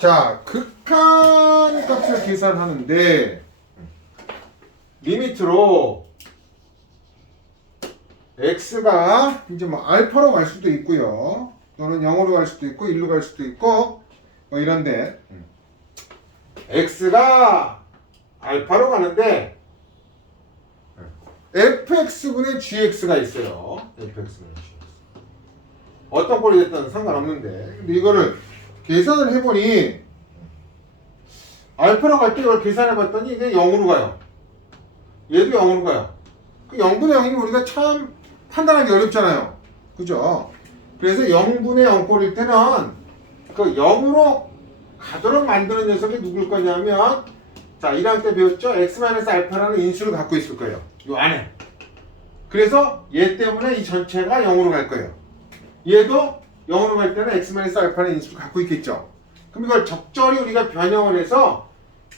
자, 극한 값을 계산하는데 리미트로 x가 이제 뭐 알파로 갈 수도 있고요. 또는 0으로 갈 수도 있고 1로 갈 수도 있고 뭐 이런데 x가 알파로 가는데 fx분의 gx가 있어요. fx분의 gx. 어떤 꼴이 됐든 상관없는데 근데 이거를 계산을 해보니 알파로 갈 때 이걸 계산해봤더니 이게 0으로 가요. 얘도 0으로 가요. 그 0분의 0이면 우리가 참 판단하기 어렵잖아요. 그죠? 그래서 0분의 0꼴일 때는 그 0으로 가도록 만드는 녀석이 누굴 거냐면 자 1학년 때 배웠죠? x-알파라는 인수를 갖고 있을 거예요. 요 안에. 그래서 얘 때문에 이 전체가 0으로 갈 거예요. 얘도 0으로 갈 때는 x-알파라는 인수를 갖고 있겠죠. 그럼 이걸 적절히 우리가 변형을 해서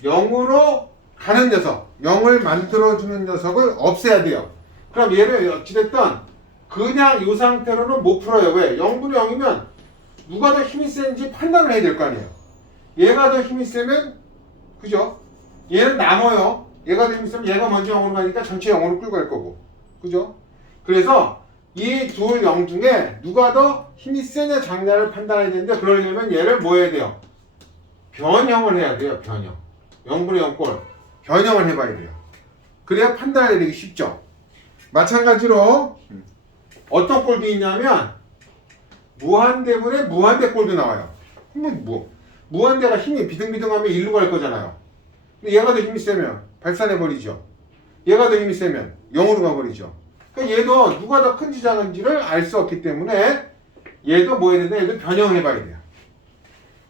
0으로 가는 녀석, 0을 만들어주는 녀석을 없애야 돼요. 그럼 얘를 어찌됐든 그냥 이 상태로는 못 풀어요. 왜? 0분의 0이면 누가 더 힘이 센지 판단을 해야 될 거 아니에요. 얘가 더 힘이 세면 그죠? 얘는 남아요. 얘가 더 힘이 세면 얘가 먼저 0으로 가니까 전체 0으로 끌고 갈 거고. 그죠? 그래서 이 둘 0 중에 누가 더 힘이 세냐 작냐를 판단해야 되는데 그러려면 얘를 뭐 해야 돼요? 변형을 해야 돼요. 변형. 0분의 0꼴 변형을 해봐야 돼요. 그래야 판단이 되기 쉽죠. 마찬가지로 어떤 꼴도 있냐면 무한대분의 무한대 꼴도 나와요. 그러면 무한대가 힘이 비등비등하면 1로 갈 거잖아요. 근데 얘가 더 힘이 세면 발산해버리죠. 얘가 더 힘이 세면 0으로 가버리죠. 그러니까 얘도 누가 더 큰지 작은지를 알 수 없기 때문에 얘도 뭐 해야 되나? 얘도 변형해봐야 돼요.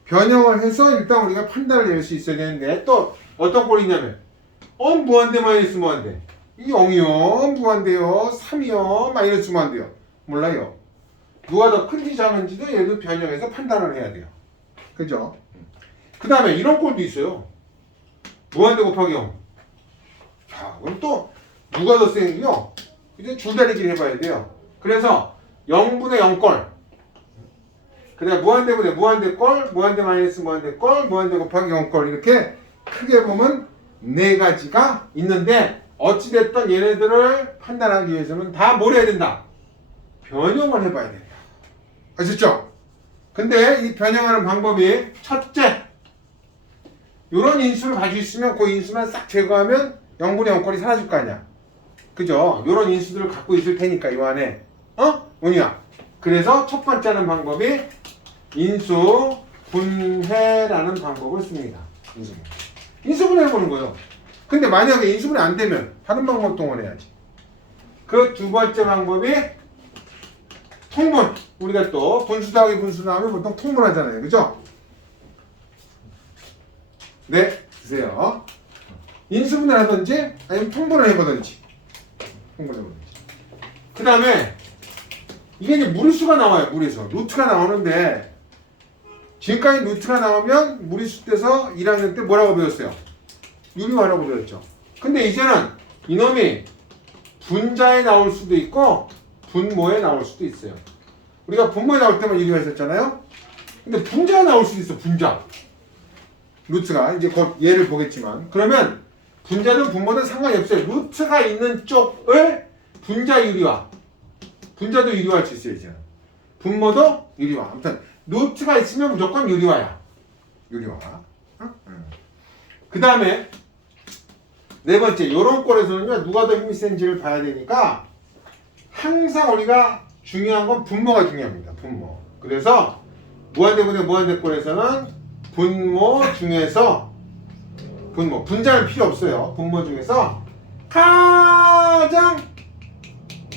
변형을 해서 일단 우리가 판단을 낼 수 있어야 되는데 또 어떤 꼴이 있냐면 무한대 마이너스 무한대 이 0이요 무한대요 3이요 마이너스 무한대요 몰라요. 누가 더 큰지 작은지도 얘도 변형해서 판단을 해야 돼요. 그죠? 그 다음에 이런 꼴도 있어요. 무한대 곱하기 0. 자, 그럼 또 누가 더 센지요? 이제 줄다리기를 해봐야 돼요. 그래서 0분의 0꼴 그 다음에 무한대분의 무한대꼴 무한대 마이너스 무한대꼴 무한대 곱하기 0꼴 이렇게 크게 보면 네 가지가 있는데 어찌됐든 얘네들을 판단하기 위해서는 다 뭘 해야 된다? 변형을 해봐야 된다. 아셨죠? 근데 이 변형하는 방법이 첫째 이런 인수를 가지고 있으면 그 인수만 싹 제거하면 0분의 0꼴이 사라질 거 아니야. 그죠? 이런 인수들을 갖고 있을 테니까 이 안에 뭐냐? 그래서 첫 번째 하는 방법이 인수 분해라는 방법을 씁니다. 인수분해 해보는 거예요. 근데 만약에 인수분해 안 되면 다른 방법 동원해야지. 그 두 번째 방법이 통분. 우리가 또 분수 더하기 분수 나오면 보통 통분하잖아요. 그죠? 네, 드세요. 인수분해를 하든지 아니면 통분을 해보든지. 그 다음에 이게 이제 무리수가 나와요. 무리수. 루트가 나오는데 지금까지 루트가 나오면 무리수 돼서 1학년 때 뭐라고 배웠어요? 유리화라고 배웠죠. 근데 이제는 이놈이 분자에 나올 수도 있고 분모에 나올 수도 있어요. 우리가 분모에 나올 때만 유리화 했었잖아요. 근데 분자에 나올 수도 있어. 분자. 루트가 이제 곧 얘를 보겠지만 그러면 분자든 분모든 상관이 없어요. 루트가 있는 쪽을 분자 유리화. 분자도 유리화할 수 있어요. 이제 분모도 유리화. 아무튼 루트가 있으면 무조건 유리화야. 유리화. 그 다음에 네 번째 요런 꼴에서는요 누가 더 힘이 센지를 봐야 되니까 항상 우리가 중요한 건 분모가 중요합니다. 분모. 그래서 무한대분의 무한대꼴에서는 분모 중에서 분자는 필요 없어요. 분모 중에서 가장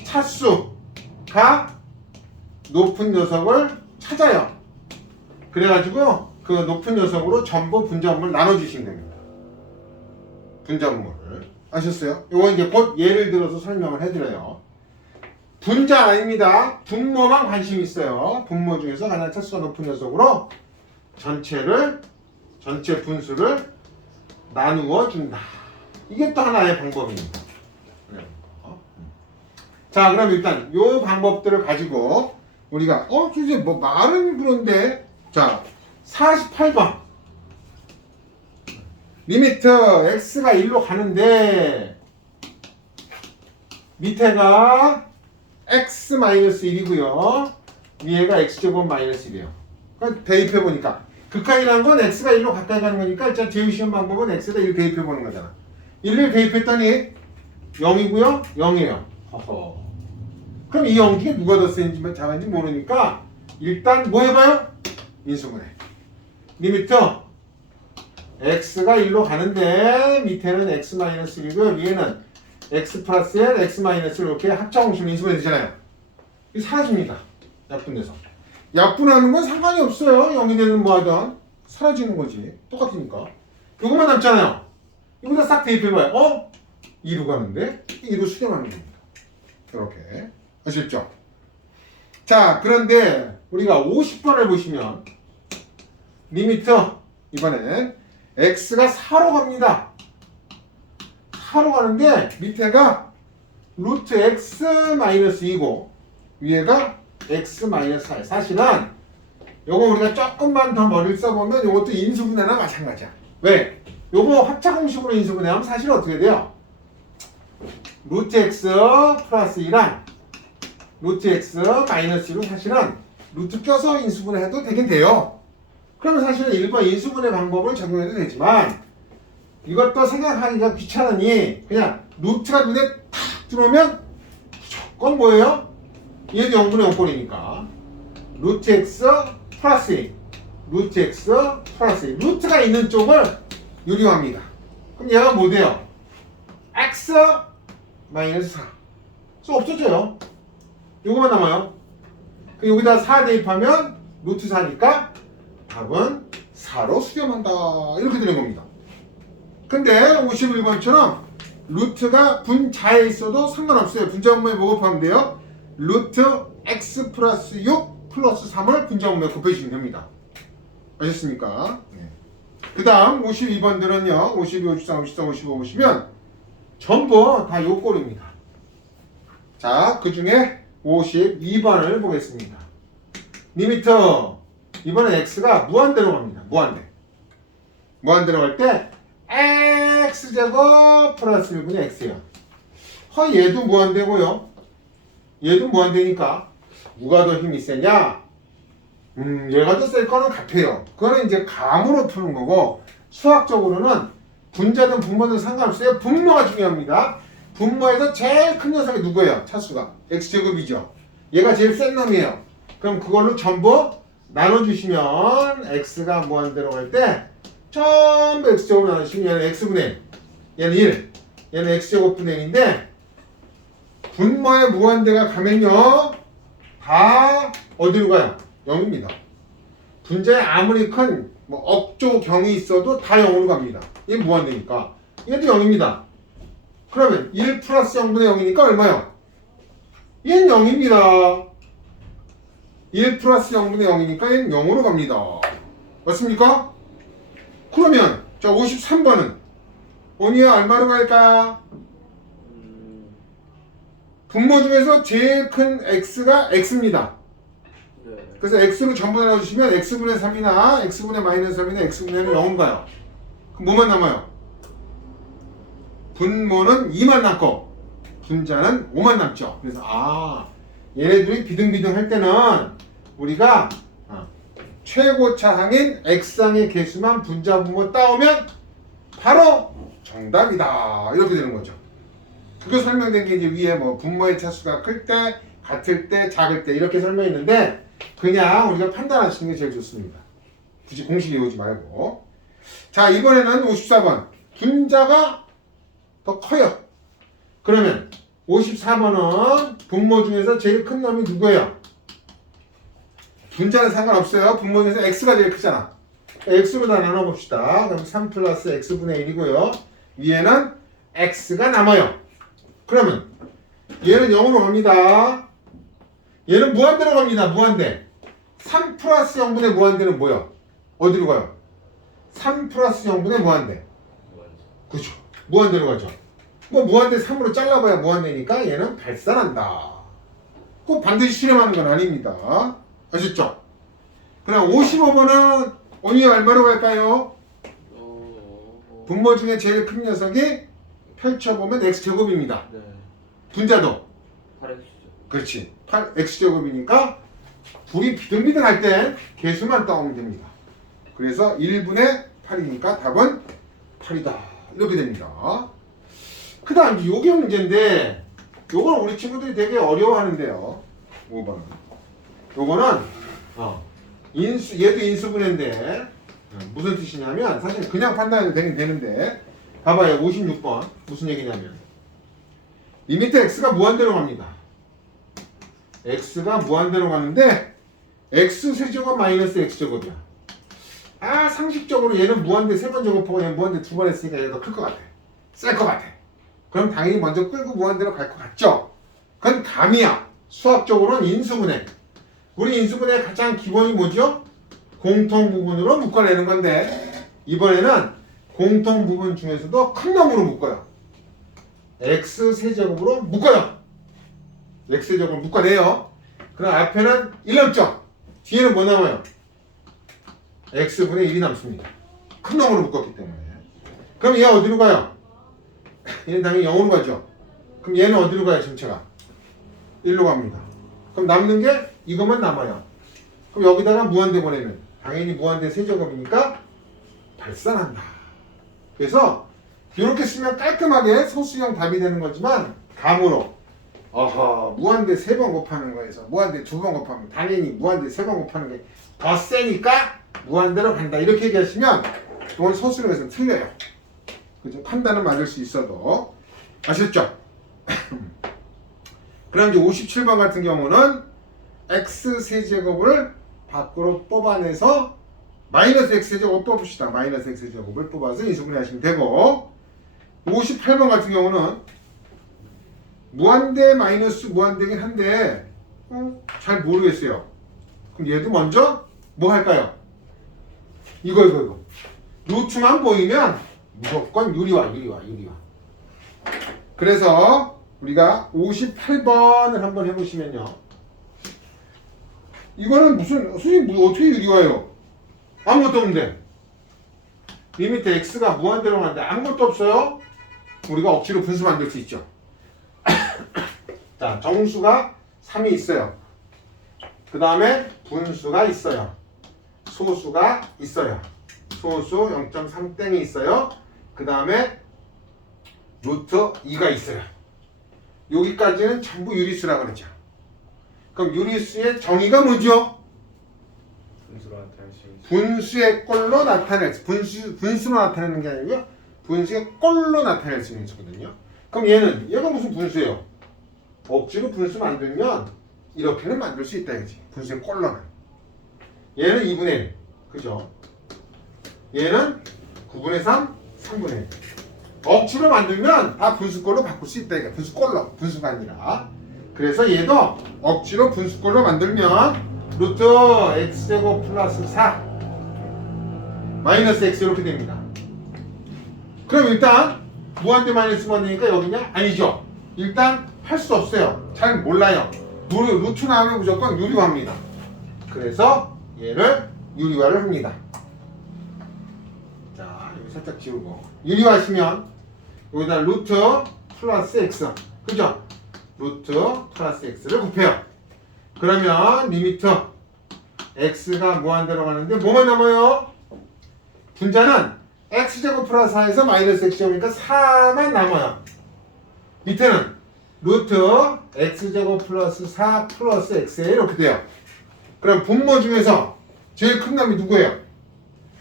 차수가 높은 녀석을 찾아요. 그래가지고 그 높은 녀석으로 전부 분자분모를 나눠주시면 됩니다. 분자분모를. 아셨어요? 이거 이제 곧 예를 들어서 설명을 해드려요. 분자 아닙니다. 분모만 관심 있어요. 분모 중에서 가장 차수가 높은 녀석으로 전체 분수를 나누어 준다. 이게 또 하나의 방법입니다. 자, 그럼 일단 요 방법들을 가지고 우리가 이제 뭐 말은 그런데 자 48번 리미트 x가 1로 가는데 밑에가 x-1이고요. 위에가 x제곱 -1이에요. 그러니까 대입해보니까 극한이라는 건 x가 1로 가까이 가는 거니까 일단 제일 쉬운 방법은 x에다 1 대입해보는 거잖아. 1을 대입했더니 0이고요. 0이에요. 허허. 그럼 이 0 중에 누가 더 센지 작은지 모르니까 일단 뭐 해봐요? 인수분해. 리미트 x가 1로 가는데 밑에는 x-1이고요. 위에는 x 플러스 1, x 마이너스 이렇게 합차공식으로 인수분해 되잖아요. 이게 사라집니다. 약분돼서. 약분하는 건 상관이 없어요. 0이 되는 뭐 하든 사라지는 거지. 똑같으니까. 요것만 남잖아요. 이거다 싹 대입해봐요. 2로 가는데 2로 수렴하는 겁니다. 이렇게. 아셨죠? 자, 그런데 우리가 50번을 보시면 리미트 이번에 x가 4로 갑니다. 4로 가는데 밑에가 루트 x 마이너스 2고 위에가 x 마이너스 4. 사실은 요거 우리가 조금만 더 머리를 써보면 요것도 인수분해나 마찬가지야. 왜? 요거 합차공식으로 인수분해하면 사실 어떻게 돼요? 루트 x 플러스 2랑 루트 x 마이너스 2로 사실은 루트 껴서 인수분해해도 되긴 돼요. 그러면 사실은 1번 인수분해 방법을 적용해도 되지만 이것도 생각하기가 귀찮으니 그냥 루트가 눈에 탁 들어오면 무조건 뭐예요? 얘도 0분의 0꼴이니까 루트 x 플러스 2 루트 x 플러스 2 루트가 있는 쪽을 유리화합니다. 그럼 얘가 뭐 돼요? x 마이너스 4 그래서 없어져요. 요거만 남아요. 여기다 4 대입하면 루트 4니까 답은 4로 수렴한다 이렇게 되는 겁니다. 근데 51번처럼 루트가 분자에 있어도 상관없어요. 분자 분모에 뭐 곱하면 돼요? 루트 x 플러스 6 플러스 3을 분자 분모에 곱해주시면 됩니다. 아셨습니까? 네. 그 다음 52번들은요. 52, 53, 54, 55 보시면 전부 다 요 꼴입니다. 자, 그 중에 52번을 보겠습니다. 리미트 이번엔 x가 무한대로 갑니다. 무한대로 갈 때 x제곱 플러스 1분의 x예요. 얘도 무한대고요. 얘도 무한대니까 누가 더 힘이 세냐? 얘가 더 셀 거는 같아요. 그거는 이제 감으로 푸는 거고 수학적으로는 분자든 분모든 상관없어요. 분모가 중요합니다. 분모에서 제일 큰 녀석이 누구예요? 차수가 x제곱이죠. 얘가 제일 센 놈이에요. 그럼 그걸로 전부 나눠주시면 x가 무한대로 갈 때 전부 x제곱으로 나누시면 얘는 x분의 1, 얘는 1, 얘는 x제곱분의 1인데 분모에 무한대가 가면요 다 어디로 가요? 0입니다. 분자에 아무리 큰 뭐 억조 경이 있어도 다 0으로 갑니다. 얘 무한대니까 얘도 0입니다. 그러면 1 플러스 0분의 0이니까 얼마요? 얘는 0입니다. 1 플러스 0분의 0이니까 얘는 0으로 갑니다. 맞습니까? 그러면 자 53번은 원이야 얼마로 갈까? 분모 중에서 제일 큰 x가 x입니다. 그래서 x로 전부 나눠주시면 x분의 3이나 x분의 마이너스 3이나 x분의 1은 0은 가요. 그럼 뭐만 남아요? 분모는 2만 남고 분자는 5만 남죠. 그래서 얘네들이 비등비등 할 때는 우리가 최고차항인 x항의 개수만 분자 분모 따오면 바로 정답이다 이렇게 되는 거죠. 그거 설명된 게 이제 위에 뭐 분모의 차수가 클 때, 같을 때, 작을 때 이렇게 설명했는데 그냥 우리가 판단하시는 게 제일 좋습니다. 굳이 공식 외우지 말고. 자, 이번에는 54번 분자가 더 커요. 그러면 54번은 분모 중에서 제일 큰 놈이 누구예요? 분자는 상관없어요. 분모 중에서 x가 제일 크잖아. x로 다 나눠봅시다. 그럼 3 플러스 x분의 1이고요. 위에는 x가 남아요. 그러면 얘는 0으로 갑니다. 얘는 무한대로 갑니다. 무한대. 3 플러스 0분의 무한대는 뭐야? 어디로 가요? 3 플러스 0분의 무한대. 그렇죠. 무한대로 가죠. 뭐 무한대 3으로 잘라봐야 무한대니까 얘는 발산한다. 꼭 반드시 실험하는 건 아닙니다. 아셨죠? 그럼 55번은 언니 얼마로 갈까요? 분모 중에 제일 큰 녀석이 펼쳐보면 x제곱입니다. 네. 분자도 8x죠. 그렇지 8x제곱이니까 둘이 비등비등할 때 개수만 따오면 됩니다. 그래서 1분의 8이니까 답은 8이다 이렇게 됩니다. 그 다음 요게 문제인데 요건 우리 친구들이 되게 어려워하는데요. 5번은 요거는 얘도 인수분해인데 무슨 뜻이냐면 사실 그냥 판단해도 되긴 되는데 봐봐요. 56번 무슨 얘기냐면 리미트 x가 무한대로 갑니다. x가 무한대로 가는데 x세제곱 마이너스 x제곱이야. 상식적으로 얘는 무한대 3번 제곱하고 얘는 무한대 2번 했으니까 얘가 더 클 것 같아. 셀 것 같아. 그럼 당연히 먼저 끌고 무한대로 갈 것 같죠? 그건 감이야. 수학적으로는 인수분해. 우리 인수분해의 가장 기본이 뭐죠? 공통부분으로 묶어내는 건데 이번에는 공통부분 중에서도 큰 놈으로 묶어요. x세제곱으로 묶어요. x세제곱으로 묶어내요. 그럼 앞에는 1 남죠? 뒤에는 뭐 남아요? x분의 1이 남습니다. 큰 놈으로 묶었기 때문에. 그럼 얘 어디로 가요? 얘는 당연히 0으로 가죠. 그럼 얘는 어디로 가요? 전체가 1로 갑니다. 그럼 남는 게 이것만 남아요. 그럼 여기다가 무한대 보내면 당연히 무한대 세제곱이니까 발산한다. 그래서 이렇게 쓰면 깔끔하게 소수형 답이 되는 거지만 감으로 무한대 3번 곱하는 거에서 무한대 2번 곱하면 당연히 무한대 3번 곱하는 게 더 세니까 무한대로 간다 이렇게 얘기하시면 이건 소수형에서는 틀려요. 그죠? 판단은 맞을 수 있어도 아셨죠? 그럼 이제 57번 같은 경우는 x세제곱을 밖으로 뽑아내서 마이너스 x세제곱 뽑읍시다. 마이너스 x세제곱을 뽑아서 인수분해 하시면 되고 58번 같은 경우는 무한대 마이너스 무한대긴 한데 잘 모르겠어요. 그럼 얘도 먼저 뭐 할까요? 이거 루트만 보이면 무조건 유리화. 그래서 우리가 58번을 한번 해보시면요. 이거는 선생님 어떻게 유리화요? 아무것도 없는데 리미트 x가 무한대로 가는데 아무것도 없어요? 우리가 억지로 분수 만들 수 있죠. 자, 정수가 3이 있어요. 그 다음에 분수가 있어요. 소수가 있어요. 소수 0.3땡이 있어요. 그 다음에 루트 2가 있어요. 여기까지는 전부 유리수라고 그러죠. 그럼 유리수의 정의가 뭐죠? 분수의 꼴로 나타낼 수, 분수로 나타내는 게 아니고요. 분수의 꼴로 나타낼 수 있는 거거든요. 그럼 얘가 무슨 분수예요? 억지로 분수 만들면 이렇게는 만들 수 있다 이거지. 분수의 꼴로는. 얘는 2분의 1. 그죠? 얘는 9분의 3, 3분의 1. 억지로 만들면 다 분수꼴로 바꿀 수 있다 이게. 분수꼴로. 분수가 아니라. 그래서 얘도 억지로 분수꼴로 만들면 루트 x제곱 플러스 4 마이너스 x 이렇게 됩니다. 그럼 일단 무한대 마이너스 무한대니까 여기냐? 아니죠. 일단 할 수 없어요. 잘 몰라요. 루트 나오면 무조건 유리화합니다. 그래서 얘를 유리화를 합니다. 자, 여기 살짝 지우고 유리화하시면 여기다 루트 플러스 x 그죠? 루트 플러스 x를 곱해요. 그러면 리미트 x가 무한대로 가는데 뭐만 남아요? 분자는 x제곱 플러스 4에서 마이너스 x제곱이니까 4만 남아요. 밑에는 루트 x제곱 플러스 4 플러스 x에 이렇게 돼요. 그럼 분모 중에서 제일 큰 놈이 누구예요?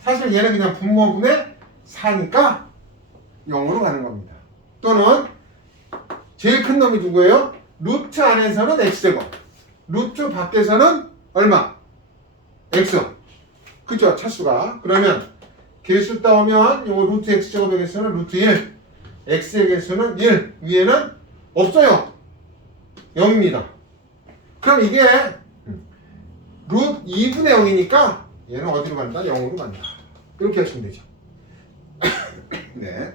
사실 얘는 그냥 분모분의 4니까 0으로 가는 겁니다. 또는 제일 큰 놈이 누구예요? 루트 안에서는 x제곱, 루트 밖에서는 얼마? x. 그죠? 차수가. 그러면 개수 따오면 요 루트 x제곱에게서는 루트 1, x에게서는 1, 위에는 없어요. 0입니다. 그럼 이게 루트 2분의 0이니까 얘는 어디로 간다? 0으로 간다. 이렇게 하시면 되죠. 네.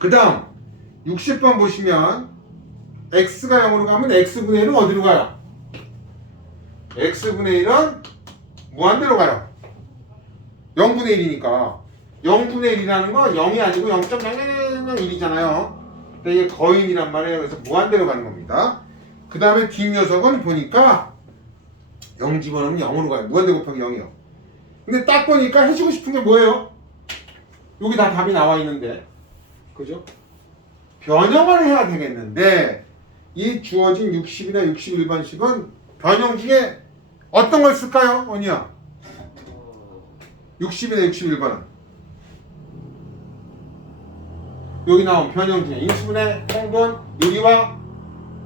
그 다음 60번 보시면 x가 0으로 가면 x분의 1은 어디로 가요? x분의 1은 무한대로 가요. 0분의 1이니까 0분의 1이라는 거 0이 아니고 0.00001이잖아요. 근데 이게 거인이란 말이에요. 그래서 무한대로 가는 겁니다. 그 다음에 뒷 녀석은 보니까 0 집어넣으면 0으로 가요. 무한대 곱하기 0이요. 근데 딱 보니까 해주고 싶은 게 뭐예요? 여기 다 답이 나와 있는데, 그죠? 변형을 해야 되겠는데 이 주어진 60이나 61번식은 변형 중에 어떤 걸 쓸까요? 언니야? 60이나 61번은 여기 나온 변형 중에 인수분해, 통분, 유리화,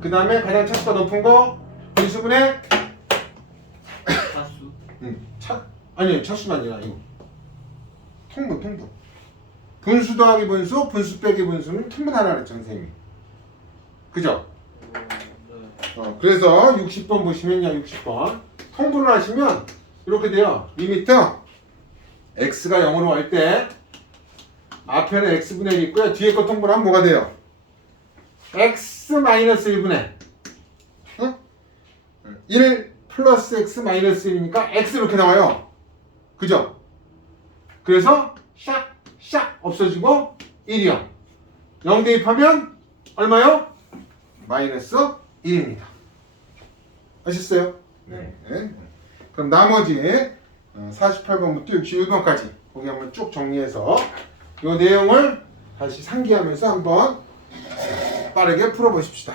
그 다음에 가장 차수가 높은 거 인수분해, 차수. 아니 차수는 아니라 이거 통분. 분수 더하기 분수, 분수 빼기 분수는 통분하라 그랬죠 선생님이. 그죠? 네. 그래서 60번 보시면요, 60번 통분을 하시면 이렇게 돼요. 리미트 x가 0으로 갈 때 앞에는 x분의 1이 있고요. 뒤에 거 통분하면 뭐가 돼요? x 마이너스 1분의 1 플러스 x 마이너스 1이니까 x 이렇게 나와요. 그죠? 그래서 샥 없어지고 1이요. 0 대입하면 얼마요? 마이너스 1입니다. 아셨어요? 네. 그럼 나머지 48번부터 61번까지 거기 한번 쭉 정리해서 이 내용을 다시 상기하면서 한번 빠르게 풀어보십시다.